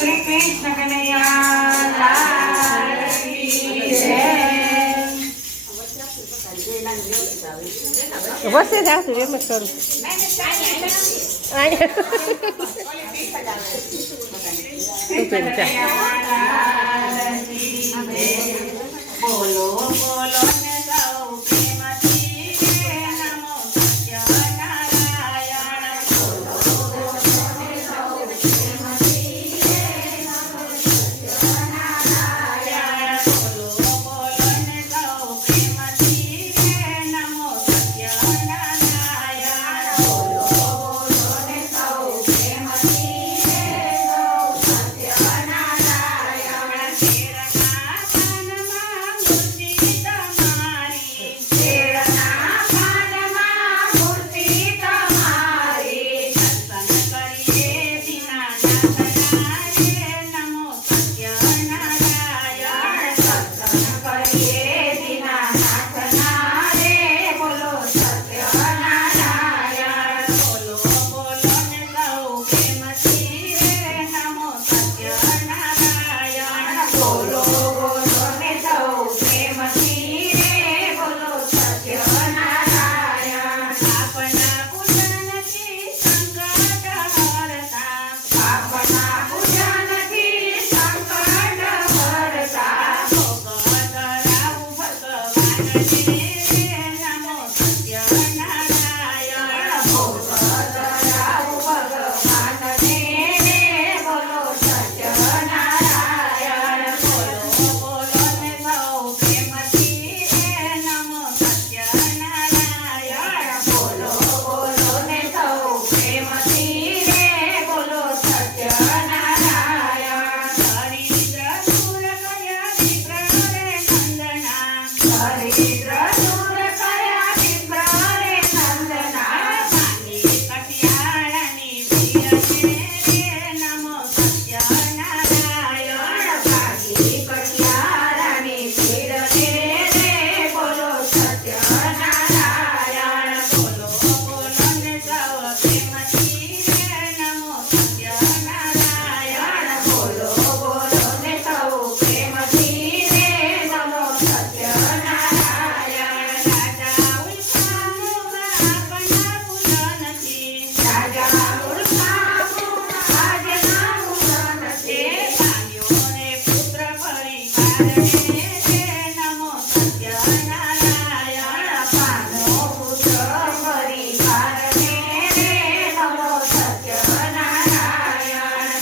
શ્રી કૃષ્ણ કનૈયા લાલ કી જય. વસે જ આવતું એમ જ કરું. બોલો બોલો ને સૌ પ્રેમથી નમો સત્યનારાયણ. બોલો બોલો ને સૌ પ્રેમથી નમો સત્યનારાયણ. બોલો બોલો ને સૌ પ્રેમથી નમો સત્યનારાયણ. બોલો બોલો ને સૌ પ્રેમથી નમો સત્યનારાયણ. શેરના કાનમાં મૂર્તિ તમારી, દર્શન કરીએ દીનાનાથના રે નમો સત્યનારાયણ. દર્શન કરીએ દીનાનાથના રે બોલો સત્યનારાયણ. બોલો બોલો ને સૌ પ્રેમથી નમો સત્યનારાયણ. બોલો બોલો ને સૌ પ્રેમથી બોલો સત્યનારાયણ. આપના પૂજનથી સંકટ હરતા, આપના પૂજનથી સંકટ હરતા, ભગત રાવ ભગવાનને નમો સત્યનારાયણ. ભગત રાવ ભગવાનને બોલો સત્યનારાયણ. બોલો બોલો ને સૌ પ્રેમથી નમો સત્યનારાયણ. બોલો બોલો ને સૌ પ્રેમથી બોલો સત્યનારાયણ. દરિદ્ર દૂર કર્યા વિપ્ર રે નંદના, દરિદ્ર દૂર કર્યા વિપ્ર રે નંદના, ભાંગી કટિયાળની પ્રિયને નમો સત્યનારાયણ. ભાંગી કટિયાળની પ્રિયને બોલો સત્યનારાયણ. બોલો બોલો ને સૌ પ્રેમથી નમો સત્યનારાયણ. બોલો બોલો ને સૌ પ્રેમથી નમો સત્યનારાયણ. રાજા ઉલ્કાનું આપના પૂજનથી, રાજા ઉલ્કાનું આજના પૂજનથી, પામ્યો ને પુત્ર પરિવારને નમો સત્યનારાયણ. પામ્યો પુત્ર પરિવારને નમો સત્યનારાયણ.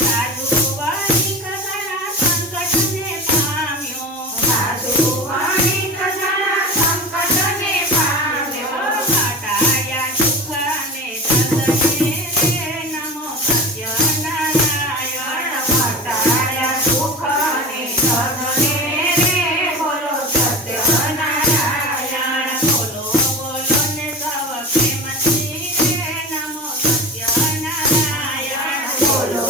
સાધુ વણિક ઘણા સંકટને પામ્યો, સાધુ વણિક ઘણા સંકટને પામ્યો, ઘટાડ્યા દુઃખ અને દર્દને નમો સત્યનારાયણ. ઘટાડ્યા દુઃખ અને દર્દને બોલો સત્યનારાયણ. બોલો બોલો ને સૌ પ્રેમથી નમો સત્યનારાયણ. બોલો